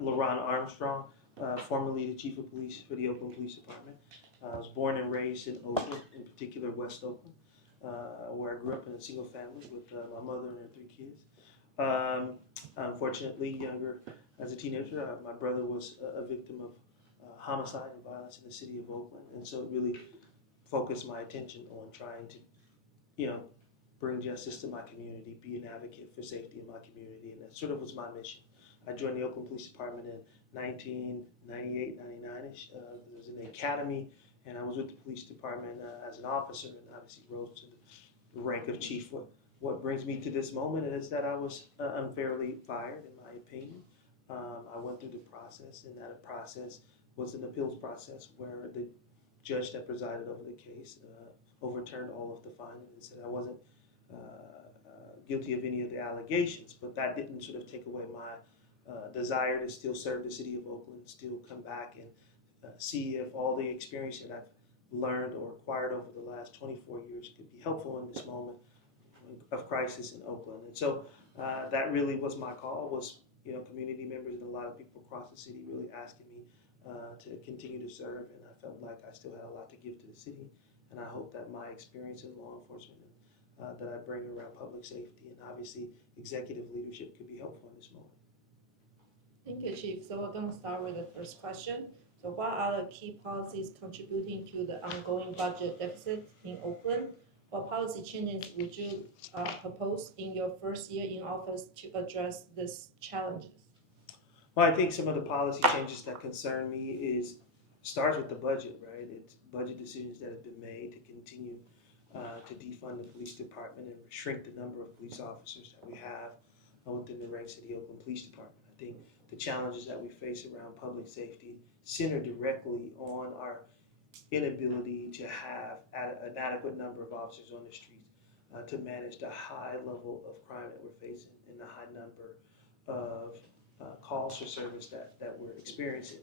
LeRonne Armstrong, formerly the Chief of Police for the Oakland Police Department. I was born and raised in Oakland, in particular West Oakland, where I grew up in a single family with my mother and her 3 kids. Unfortunately, younger as a teenager, my brother was a victim of homicide and violence in the city of Oakland, and so it really focused my attention on trying to, bring justice to my community, be an advocate for safety in my community, and that sort of was my mission. I joined the Oakland Police Department in 1998, 99-ish. I was in the academy, and I was with the police department as an officer, and obviously rose to the rank of chief. What brings me to this moment is that I was unfairly fired, in my opinion. I went through the process, and that process was an appeals process where the judge that presided over the case overturned all of the findings and said I wasn't guilty of any of the allegations, but that didn't sort of take away my desire to still serve the city of Oakland, still come back and see if all the experience that I've learned or acquired over the last 24 years could be helpful in this moment of crisis in Oakland. And so that really was my call, was community members and a lot of people across the city really asking me to continue to serve, and I felt like I still had a lot to give to the city, and I hope that my experience in law enforcement that I bring around public safety and obviously executive leadership could be helpful in this moment. Thank you, Chief. So we're going to start with the first question. So what are the key policies contributing to the ongoing budget deficit in Oakland? What policy changes would you propose in your first year in office to address these challenges? Well, I think some of the policy changes that concern me starts with the budget, right? It's budget decisions that have been made to continue to defund the police department and shrink the number of police officers that we have within the ranks of the Oakland Police Department. I think the challenges that we face around public safety center directly on our inability to have an adequate number of officers on the streets to manage the high level of crime that we're facing and the high number of calls for service that we're experiencing.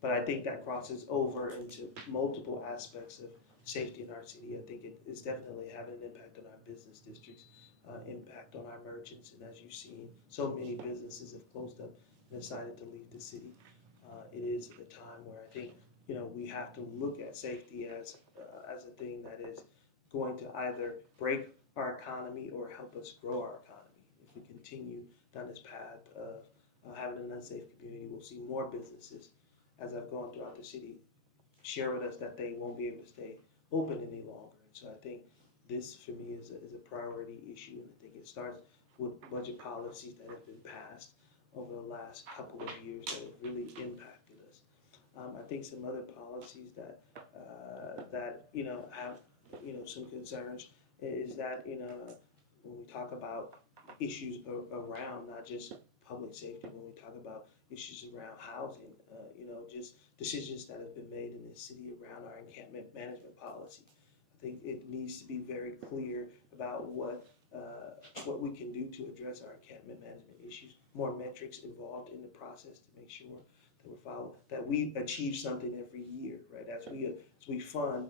But I think that crosses over into multiple aspects of safety in our city. I think it is definitely having an impact on our business districts, impact on our merchants, and as you've seen, so many businesses have closed up and decided to leave the city. It is a time where I think we have to look at safety as a thing that is going to either break our economy or help us grow our economy. If we continue down this path of having an unsafe community, we'll see more businesses, as I've gone throughout the city, share with us that they won't be able to stay open any longer. And so I think this, for me, is a priority issue, and I think it starts with budget policies that have been passed over the last couple of years that have really impacted us. I think some other policies that have some concerns is that when we talk about issues around not just public safety, when we talk about issues around housing, just decisions that have been made in the city around our encampment management policy. I think it needs to be very clear about what we can do to address our encampment management issues. More metrics involved in the process to make sure that we achieve something every year, right? As we fund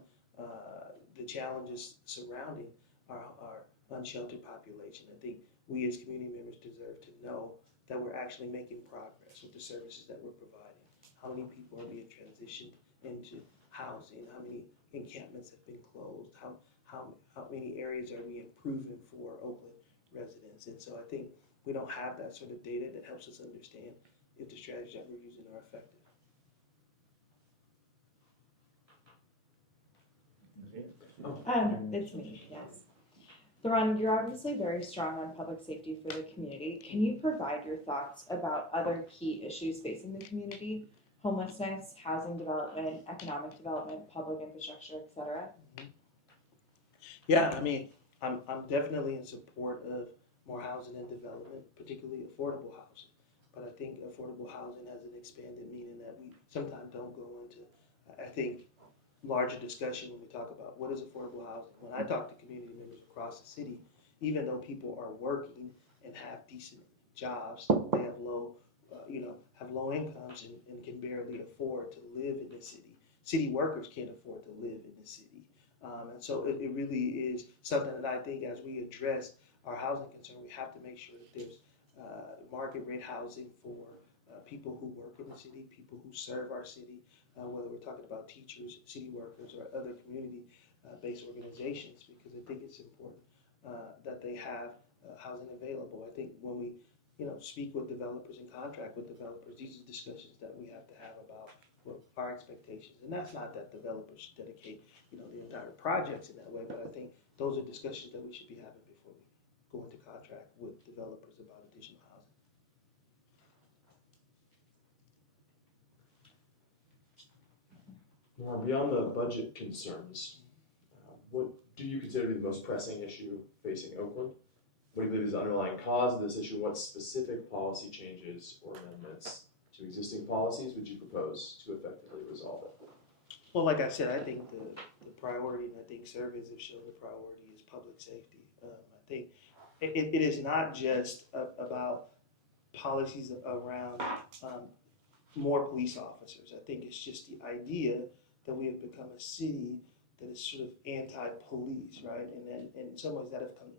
the challenges surrounding our unsheltered population, I think we as community members deserve to know that we're actually making progress with the services that we're providing. How many people are being transitioned into housing? How many encampments have been closed? How many areas are we improving for Oakland residents? And so I think we don't have that sort of data that helps us understand if the strategies that we're using are effective. It's me, yes. LeRonne, you're obviously very strong on public safety for the community. Can you provide your thoughts about other key issues facing the community? Homelessness, housing development, economic development, public infrastructure, etc. Yeah, I mean, I'm definitely in support of more housing and development, particularly affordable housing. But I think affordable housing has an expanded meaning that we sometimes don't go into. I think larger discussion when we talk about what is affordable housing. When I talk to community members across the city, even though people are working and have decent jobs, they have low incomes and can barely afford to live in the city. City workers can't afford to live in the city. And so it really is something that I think as we address our housing concern, we have to make sure that there's market rate housing for people who work in the city, people who serve our city, whether we're talking about teachers, city workers, or other community-based organizations, because I think it's important that they have housing available. I think when we, speak with developers and contract with developers, these are discussions that we have to have about what our expectations. And that's not that developers should dedicate, the entire projects in that way, but I think those are discussions that we should be having before we go into contract with developers about additional housing. Now, beyond the budget concerns, what do you consider to be the most pressing issue facing Oakland? What do you believe is the underlying cause of this issue? What specific policy changes or amendments to existing policies would you propose to effectively resolve it? Well, like I said, I think the priority, and I think surveys have shown the priority is public safety. I think it is not just about policies around more police officers. I think it's just the idea that we have become a city that is sort of anti-police, right? And then in some ways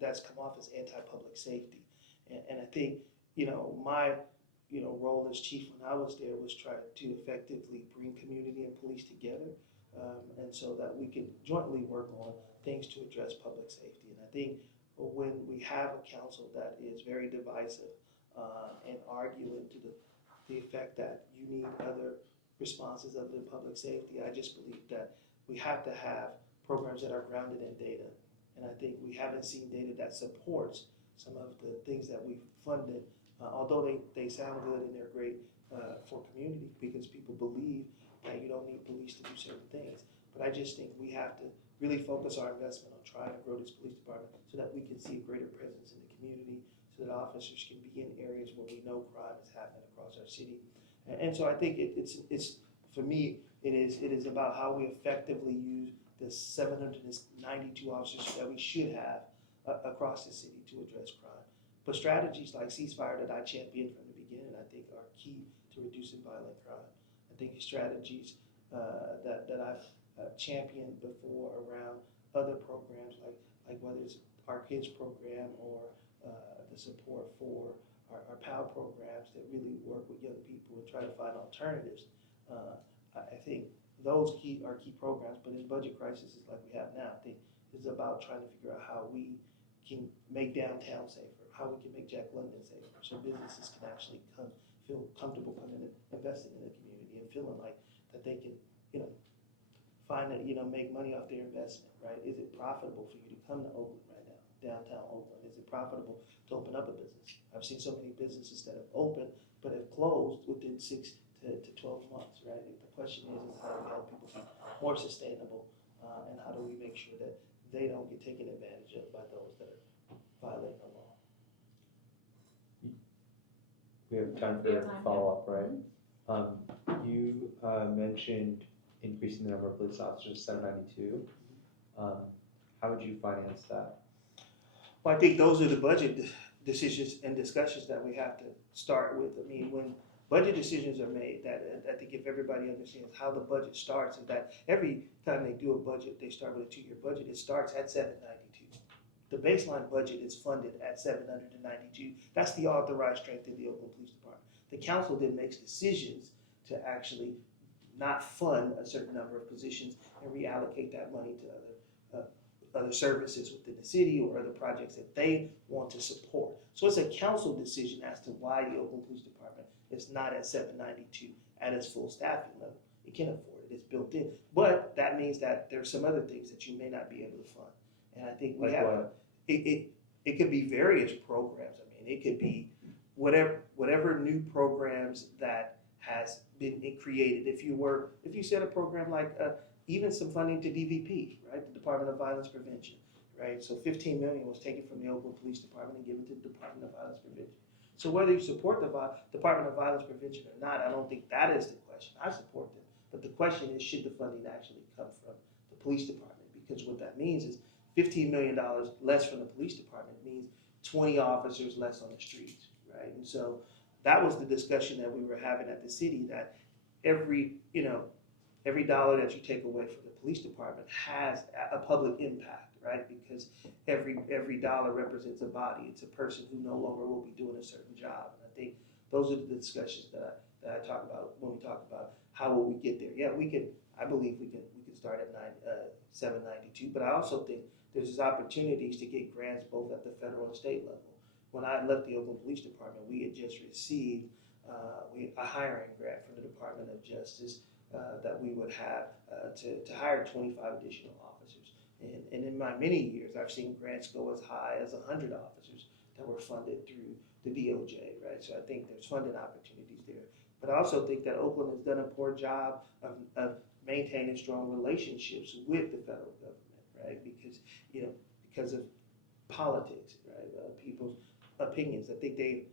that's come off as anti-public safety. And I think, my role as chief when I was there was try to effectively bring community and police together, and so that we could jointly work on things to address public safety. And I think when we have a council that is very divisive and arguing to the effect that you need other responses other than public safety, I just believe that we have to have programs that are grounded in data. And I think we haven't seen data that supports some of the things that we've funded, although they sound good and they're great for community because people believe that you don't need police to do certain things. But I just think we have to really focus our investment on trying to grow this police department so that we can see a greater presence in the community, so that officers can be in areas where we know crime is happening across our city. And so I think it's for me, it is about how we effectively use the 792 officers that we should have across the city to address crime. But strategies like ceasefire that I championed from the beginning, I think are key to reducing violent crime. I think strategies that I've championed before around other programs like whether it's our kids program or the support for our PAL programs that really work with young people and try to find alternatives. I think those are key programs, but in budget crises like we have now, I think it's about trying to figure out how we can make downtown safer, how we can make Jack London safer, so businesses can actually feel comfortable coming and investing in the community and feeling like that they can, find that, make money off their investment, right? Is it profitable for you to come to Oakland right now, downtown Oakland? Is it profitable to open up a business? I've seen so many businesses that have opened but have closed within 6 to 12 months, right? The question is how do we help people be more sustainable, and how do we make sure that they don't get taken advantage of by those that are violating the law? We have time for follow-up, right? You mentioned increasing the number of police officers to 792. How would you finance that? Well, I think those are the budget decisions and discussions that we have to start with. I mean, when budget decisions are made, that I think if everybody understands how the budget starts, and that every time they do a budget, they start with a 2-year budget, it starts at 792. The baseline budget is funded at 792. That's the authorized strength of the Oakland Police Department. The council then makes decisions to actually not fund a certain number of positions and reallocate that money to other services within the city or other projects that they want to support. So it's a council decision as to why the Oakland Police Department is not at 792 at its full staffing level. It can afford it, it's built in. But that means that there's some other things that you may not be able to fund. And I think we have, it could be various programs. I mean, it could be whatever new programs that has been created. If you set a program like even some funding to DVP, right, the Department of Violence Prevention, right? So $15 million was taken from the Oakland Police Department and given to the Department of Violence Prevention. So whether you support the Department of Violence Prevention or not, I don't think that is the question. I support them. But the question is, should the funding actually come from the police department? Because what that means is $15 million less from the police department means 20 officers less on the streets, right? And so that was the discussion that we were having at the city, that every dollar that you take away from the police department has a public impact, right? Because every dollar represents a body. It's a person who no longer will be doing a certain job. And I think those are the discussions that that I talk about when we talk about how will we get there. Yeah, we can. I believe we can start at 792, but I also think there's opportunities to get grants both at the federal and state level. When I left the Oakland Police Department, we had just received a hiring grant from the Department of Justice that we would have to hire 25 additional officers. And in my many years, I've seen grants go as high as 100 officers that were funded through the DOJ, right? So I think there's funding opportunities there. But I also think that Oakland has done a poor job of maintaining strong relationships with the federal government, right? Because of politics, right? People's opinions. I think they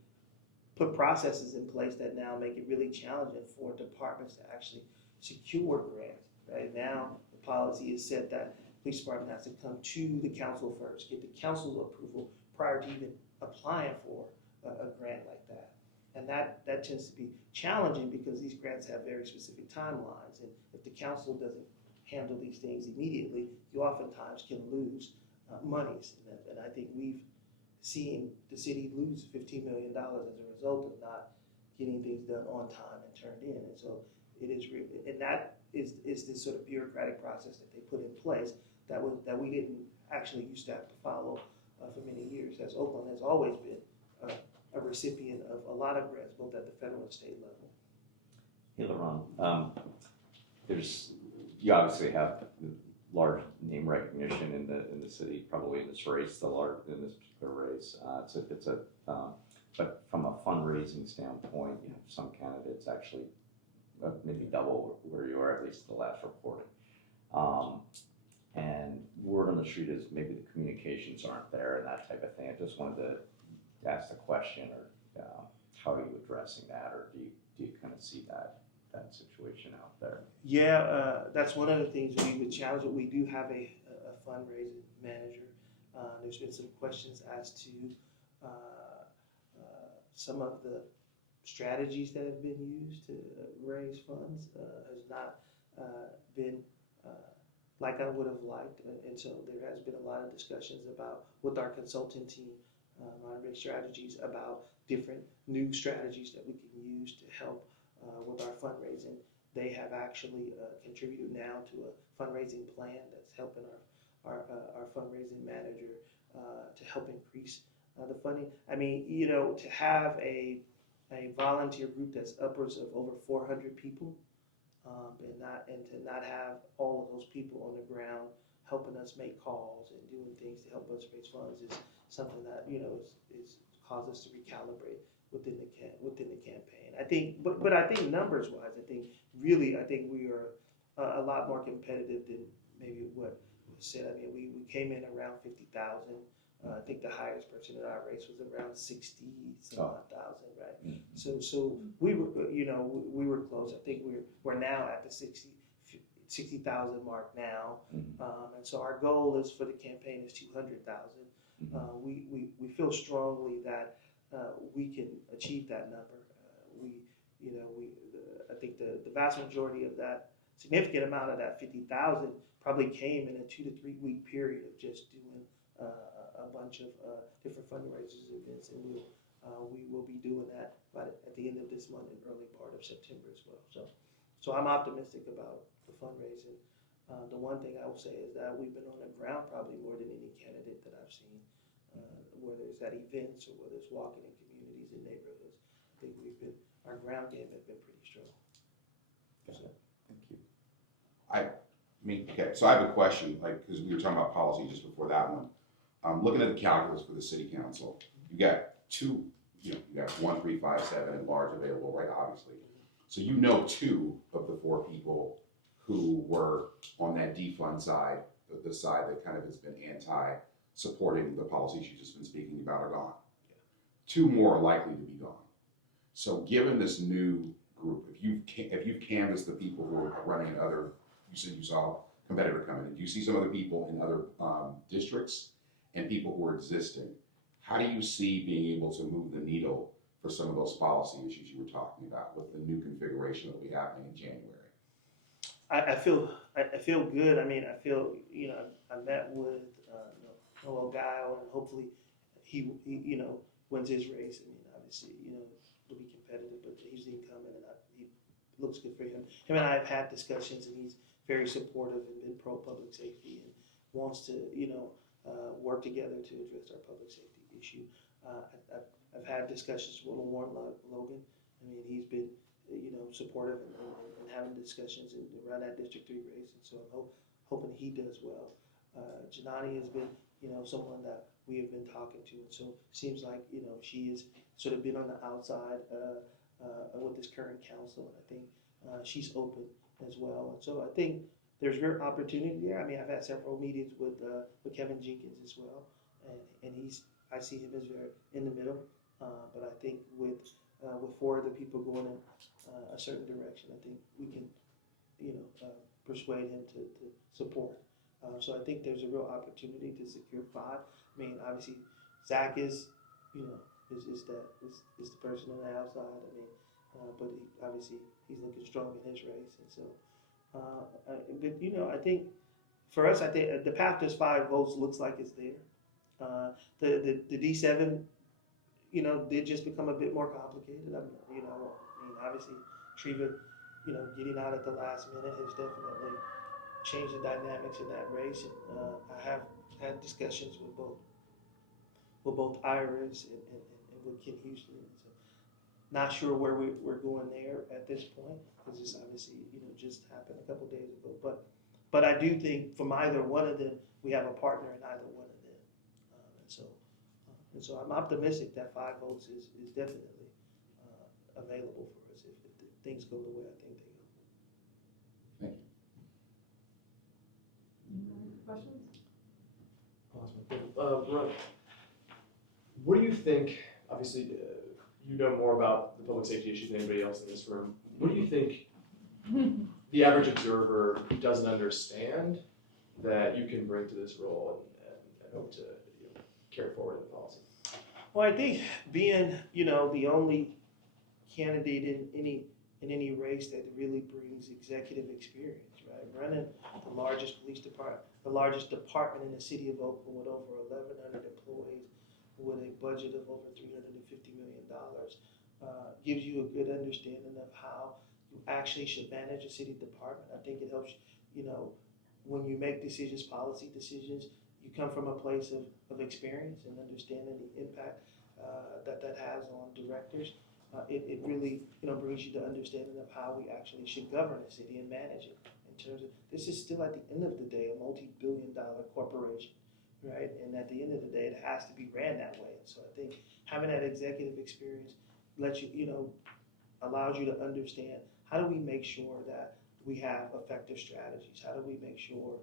put processes in place that now make it really challenging for departments to actually secure grants. Right now, the policy is set that the police department has to come to the council first, get the council's approval prior to even applying for a grant like that. And that tends to be challenging because these grants have very specific timelines. And if the council doesn't handle these things immediately, you oftentimes can lose monies. And I think we've seen the city lose $15 million as a result of not getting things done on time and turned in. And so it is really, and that is this sort of bureaucratic process that they put in place that we didn't actually used to have to follow for many years, as Oakland has always been a recipient of a lot of grants, both at the federal and state level. Hey, LeRonne, you obviously have large name recognition in the city, probably in this race, in this particular race. But from a fundraising standpoint, you have some candidates actually maybe double where you are, at least the last reporting. And word on the street is maybe the communications aren't there and that type of thing. I just wanted to ask the question, or how are you addressing that, or do you kind of see that situation out there? Yeah, that's one of the things we would challenge. We do have a fundraising manager. There's been some questions as to some of the strategies that have been used to raise funds has not been like I would have liked, and so there has been a lot of discussions about with our consultant team, monitoring strategies about different new strategies that we can use to help with our fundraising. They have actually contributed now to a fundraising plan that's helping our fundraising manager to help increase the funding. I mean, to have a volunteer group that's upwards of over 400 people, and to not have all of those people on the ground helping us make calls and doing things to help us raise funds is something that is caused us to recalibrate within the campaign. I think, but I think numbers wise, I think we are a lot more competitive than maybe what was said. I mean, we came in around 50,000. I think the highest person in our race was around 60,000, right? Mm-hmm. So we were close. I think we're now at the 60,000 mark now, mm-hmm. And so our goal is for the campaign is 200,000. Mm-hmm. We feel strongly that we can achieve that number. I think the vast majority of that, significant amount of that 50,000 probably came in a 2 to 3 week period of just doing a bunch of different fundraisers events, and we will be doing that at the end of this month and early part of September as well. So I'm optimistic about the fundraising. The one thing I will say is that we've been on the ground probably more than any candidate that I've seen, whether it's at events or whether it's walking in communities and neighborhoods. I think our ground game has been pretty strong. So, thank you. Okay, so I have a question, because we were talking about policy just before that one. Looking at the calculus for the city council, you got two, you got 1, 3, 5, 7 and large available, right, obviously. So 2 of the 4 people who were on that defund side, the side that kind of has been anti-supporting the policies you've just been speaking about are gone. 2 more are likely to be gone. So given this new group, if you've canvassed the people who are running in other, you said you saw a competitor coming in, do you see some other people in other districts and people who are existing? How do you see being able to move the needle for some of those policy issues you were talking about with the new configuration that will be happening in January? I feel good. I mean, I feel, I met with Noel Guile, and hopefully he wins his race. I mean, obviously, it'll be competitive, but he's the incumbent, and looks good for him. Him and I have had discussions, and he's very supportive and been pro public safety and wants to, work together to address our public safety issue. I've had discussions with LeRonne Logan. I mean, he's been, supportive and having discussions around that District 3 race, and so I'm hoping he does well. Janani has been, someone that we have been talking to, and so it seems like, she has sort of been on the outside with this current council, and I think she's open as well. And so I think there's real opportunity there. I mean, I've had several meetings with Kevin Jenkins as well, and I see him as very in the middle. But I think with 4 other people going in a certain direction, I think we can, persuade him to support. So I think there's a real opportunity to secure 5. I mean, obviously, Zach is the person on the outside. I mean, but obviously he's looking strong in his race, and so. But I think for us, I think the path to 5 votes looks like it's there. The D7, did just become a bit more complicated. I mean, obviously, Treva, getting out at the last minute has definitely changed the dynamics in that race. And I have had discussions with both Iris and with Ken Houston. So not sure where we're going there at this point, because this obviously, just happened a couple days ago. But I do think from either one of them, we have a partner in either one of them. And so I'm optimistic that 5 votes is definitely available for us if things go the way I think they go. Thank you. Questions? Awesome. Ron, what do you think, obviously, you know more about the public safety issues than anybody else in this room. What do you think the average observer doesn't understand that you can bring to this role and hope to carry forward in the policy? Well, I think being, the only candidate in any race that really brings executive experience, right? Running the largest police department, the largest department in the city of Oakland with over 1,100 employees, with a budget of over $350 million, gives you a good understanding of how you actually should manage a city department. I think it helps, when you make decisions, policy decisions, you come from a place of experience and understanding the impact that has on directors. It really, brings you to understanding of how we actually should govern a city and manage it. In terms of, this is still at the end of the day a multi-billion-dollar corporation, right? And at the end of the day, it has to be ran that way. And so I think having that executive experience lets you, allows you to understand, how do we make sure that we have effective strategies? How do we make sure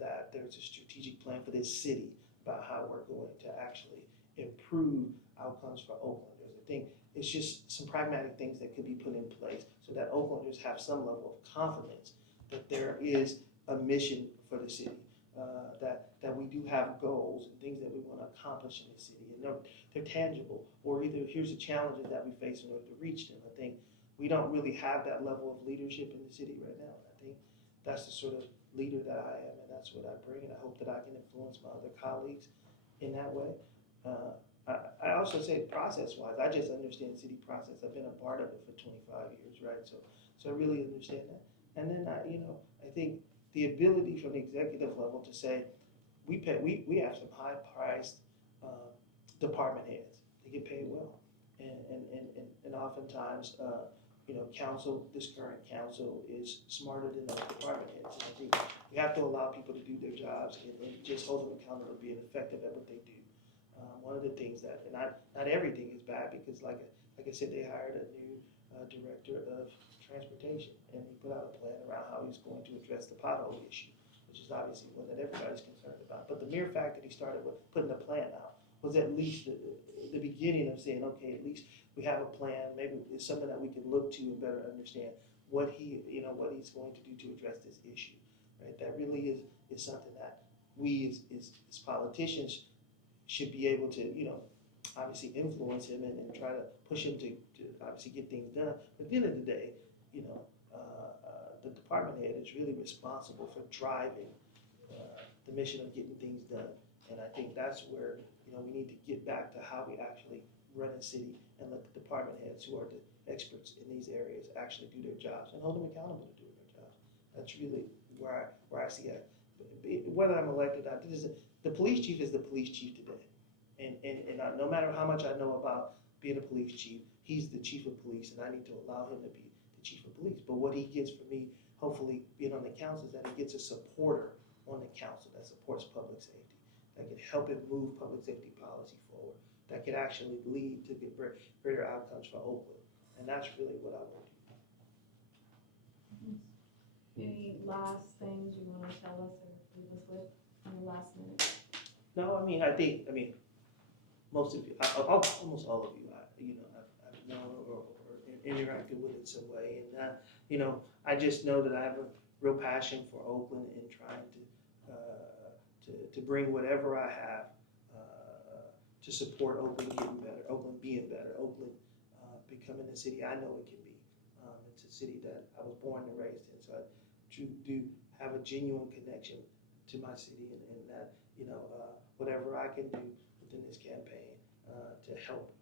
that there's a strategic plan for this city about how we're going to actually improve outcomes for Oaklanders? I think it's just some pragmatic things that could be put in place so that Oaklanders have some level of confidence that there is a mission for the city, that we do have goals and things that we want to accomplish in the city, and they're tangible, or either here's the challenges that we face in order to reach them. I think we don't really have that level of leadership in the city right now, and I think that's the sort of leader that I am, and that's what I bring, and I hope that I can influence my other colleagues in that way. I also say process-wise, I just understand city process. I've been a part of it for 25 years, right? So I really understand that. And then I think the ability from the executive level to say, we have some high-priced department heads. They get paid well, and oftentimes, this current council is smarter than those department heads. And I think we have to allow people to do their jobs and just hold them accountable to being effective at what they do. One of the things that, and not everything is bad, because like I said, they hired a new director of transportation, and he put out a plan around how he's going to address the pothole issue, which is obviously one that everybody's concerned about. But the mere fact that he started with putting a plan out was at least the beginning of saying, okay, at least we have a plan. Maybe it's something that we can look to and better understand what he's going to do to address this issue, right? That really is something that we as politicians should be able to, obviously influence him and try to push him to obviously get things done. But at the end of the day, the department head is really responsible for driving the mission of getting things done. And I think that's where, we need to get back to how we actually run a city and let the department heads who are the experts in these areas actually do their jobs and hold them accountable to doing their jobs. That's really where I see it. Whether I'm elected, the police chief is the police chief today. And no matter how much I know about being a police chief, he's the chief of police, and I need to allow him to be the chief of police. But what he gets from me, hopefully being on the council, is that he gets a supporter on the council that supports public safety, that can help him move public safety policy forward, that can actually lead to greater outcomes for Oakland. And that's really what I want to do. Any last things you want to tell us or leave us with in the last minute? No, I mean, most of you, almost all of you, I've known or interacted with in some way, and I just know that I have a real passion for Oakland and trying to bring whatever I have to support Oakland getting better, Oakland being better, Oakland becoming the city I know it can be. It's a city that I was born and raised in, so I do have a genuine connection to my city, and that whatever I can do within this campaign to help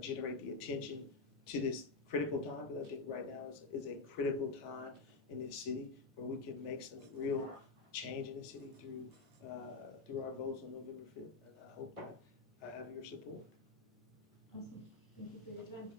generate the attention to this critical time, because I think right now is a critical time in this city where we can make some real change in the city through our votes on November 5th, and I hope that I have your support. Awesome. Thank you for your time.